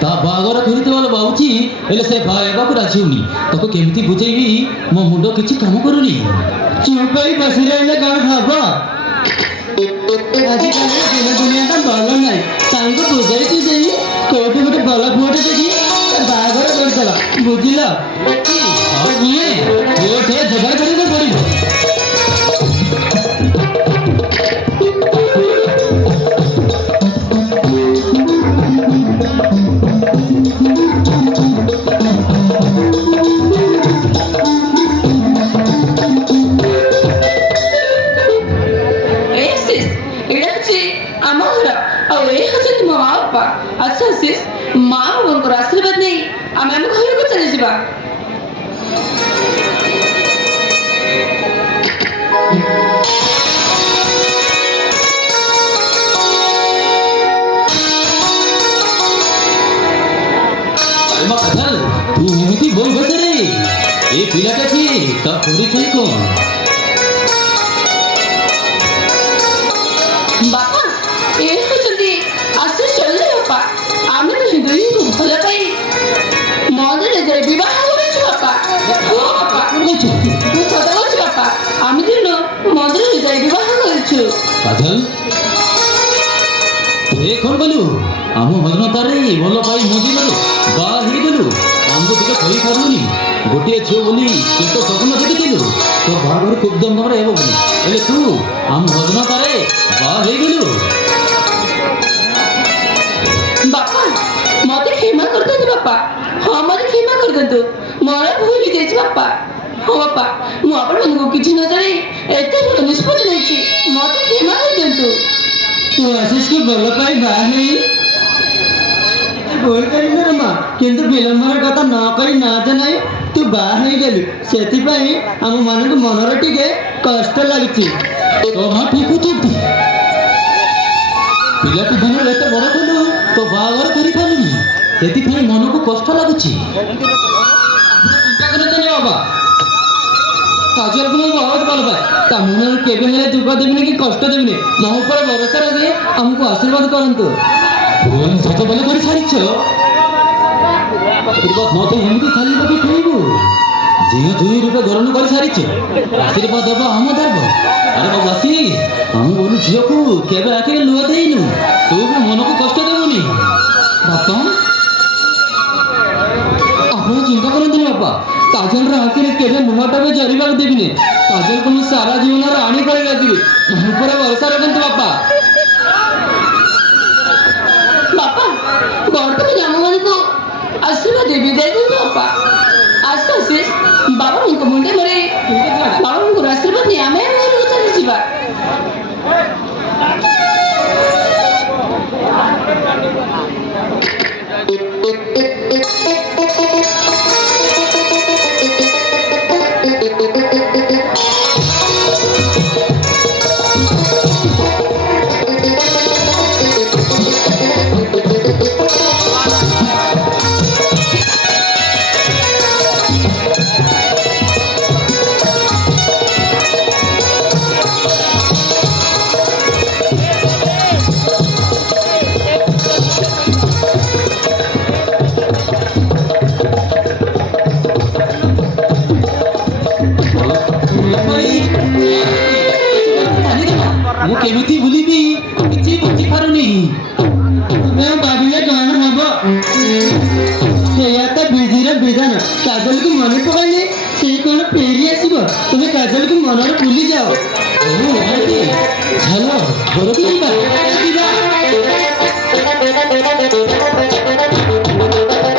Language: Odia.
ତା ବାହାଘର କରିଥିବା ଭାବୁଛି, ହେଲେ ସେ ବାହା ହେବାକୁ ରାଜି ହଉନି। ତାକୁ କେମିତି ବୁଝେଇବି, ମୋ ମୁଣ୍ଡ କିଛି କାମ କରୁନି। ଚୁପ୍ ହେଇ ବସି ରହିଲେ କ'ଣ ହବ? ଆଜିକାଲି ଦୁନିଆଟା ଭଲ ନାହିଁ। ତାଙ୍କୁ ବୁଝେଇଛି ଦେଇ କୋଉଠି ଗୋଟେ ଭଲ ପୁଅଟେ ଦେଖି ବାହାଘର କରିଦେବା, ବୁଝିଲ? ଆଉ ନୁହେଁ, କୋଉଠି ଯୋଗାଡ଼ କରିବାକୁ ପଡ଼ିବ। ମା ବାବାଙ୍କର ଆଶୀର୍ବାଦ ନେଇ ଆମେ ଆମ ଘରକୁ ଚାଲିଯିବା। ତୁ ଏମିତି ବୋଲ ବସରେ ଏ ପିଲାଟା କିଏ? ତା ପରିଚୟ କ'ଣ? ବାପା, ଏ ହେଉଛନ୍ତି ଆଶିଷ ଚୌଧୁରୀ ବାପା। ଆମେ ତ ଦୁହିଁଙ୍କୁ ଭଲ ପାଇ ମନ୍ଦିରରେ ଯାଇ ବିବାହ କରିଛୁ ବାପା। ହଁ ବାପା, ମୁଁ ସତ କହୁଛି ବାପା, ଆମେ ଦିନ ମନ୍ଦିରରେ ଯାଇ ବିବାହ କରିଛୁ। କାଜଲ, ତୁ କ'ଣ କଲୁ? ଆମ ହଜନତାରେ ଭଲ ପାଇ ମନ୍ଦିରରୁ ବାହା ହେଇଗଲୁ। ଆମକୁ ଟିକେ କହିପାରିଲୁନି? ଗୋଟିଏ ଝିଅ ବୋଲି କେତେ ସ୍ୱପ୍ନ ଦେଖିଥିଲୁ ତୋ ବାହାଘର ଖୁବ୍ ଧୁମଧାମରେ ହେବ ବୋଲି, ହେଲେ ତୁ ଆମ ହଜନତାରେ ବାହା ହେଇଗଲୁ। ବାପା, ମତେ କ୍ଷମା କରିଦିଅନ୍ତୁ ବାପା। ହଁ, ମତେ କ୍ଷମା କରିଦିଅନ୍ତୁ। ମୋର ଭୁଲ ହେଇଯାଇଛି ବାପା। ହଁ ବାପା, ମୁଁ ଆପଣମାନଙ୍କୁ କିଛି ନ ଜାଣି ଏତେ ବଡ଼ ନିଷ୍ପତ୍ତି ନେଇଛି। ମତେ କ୍ଷମା କରିଦିଅନ୍ତୁ। ତୁ ଆଶିଷକୁ ଭଲ ପାଇ ବାହା ହେଇ ଭୁଲ କରିଲୁ ରେ ମା, କିନ୍ତୁ ବିଳମ୍ବର କଥା ନ କହି ନ ଜଣାଇ ତୁ ବାହା ହେଇଗଲୁ। ସେଥିପାଇଁ ଆମ ମାନଙ୍କୁ ମନରେ ଟିକେ କଷ୍ଟ ଲାଗୁଛି। ତୋ ମା ଠିକ୍ ଅଛନ୍ତି। ପିଲାଟି ଦିନରେ ଏତେ ବଡ଼ କଲୁ, ତୋ ବାହାଘର କରିପାରିଲୁନି, ସେଥିପାଇଁ ମନକୁ କଷ୍ଟ ଲାଗୁଛି। ଚିନ୍ତା କରୁଛନ୍ତି ବାବା, କାଜଲକୁ ମୁଁ ବହୁତ ଭଲ ପାଏ। ତା ମନରେ କେବେ ହେଲେ ଦୁଃଖ ଦେବିନି କି କଷ୍ଟ ଦେବିନି। ମୋ ଉପରେ ଭରସା ରଖି ଆମକୁ ଆଶୀର୍ବାଦ କରନ୍ତୁ। ସତ ଭଲ କରି ସାରିଛ। ଆଶୀର୍ବାଦ ମତେ ଏମିତି ଖାଲି ପକେଇ କହିବୁ? ଝିଅ ଦୁଇ ରୂପେ ଗ୍ରହଣ କରି ସାରିଛ, ଆଶୀର୍ବାଦ ଦେବ ଆମ ଧର୍ମ। ଆରେ ବାବୁ ଆଶିଷ, ଆମ ବୋଲୁ ଝିଅକୁ କେବେ ଆଖିରେ ଲୁହ ଦେଇନୁ, ତୁ ବି ମନକୁ କଷ୍ଟ ଦେବୁନି। ବାପା, ଆପଣ ଚିନ୍ତା କରନ୍ତୁନି ବାପା। କାଜଲର ଆଖିରେ କେବେ ଲୁହଟା ବି ଜରିବାକୁ ଦେବିନି। କାଜଲକୁ ମୁଁ ସାରା ଜୀବନର ରାଣୀ କରି ରଖିବି। ମୋ ଉପରେ ଭରସା ରଖନ୍ତୁ ବାପା। ବାପା, ବର୍ତ୍ତମାନ ଆମମାନଙ୍କୁ ଆଶୀର୍ବାଦ ବିଦାୟ ଦିଅନ୍ତୁ ବାପା। ଆସ୍ତେ ଆସ୍ତେ ବାବାଙ୍କ ମୁଣ୍ଡେ ମରେ ବାବାଙ୍କର ଆଶୀର୍ବାଦ ନେଇ ଆମେ ଆମ ଘରକୁ ଚାଲିଯିବା। ମୁଁ କେମିତି ଭୁଲିବି, କିଛି ବୁଝିପାରୁନି। ତୁମେ ଭାବିଲେ କ'ଣ ହବ? ଏଇଆ ତ ବିଧିର ବିଧାନ। କାଜଲକୁ ମନେ ପକାଇଲେ ସେ କ'ଣ ଫେରି ଆସିବ? ତୁମେ କାଜଲକୁ ମନରେ ଭୁଲି ଯାଅ। ଚାଲ ଘରକୁ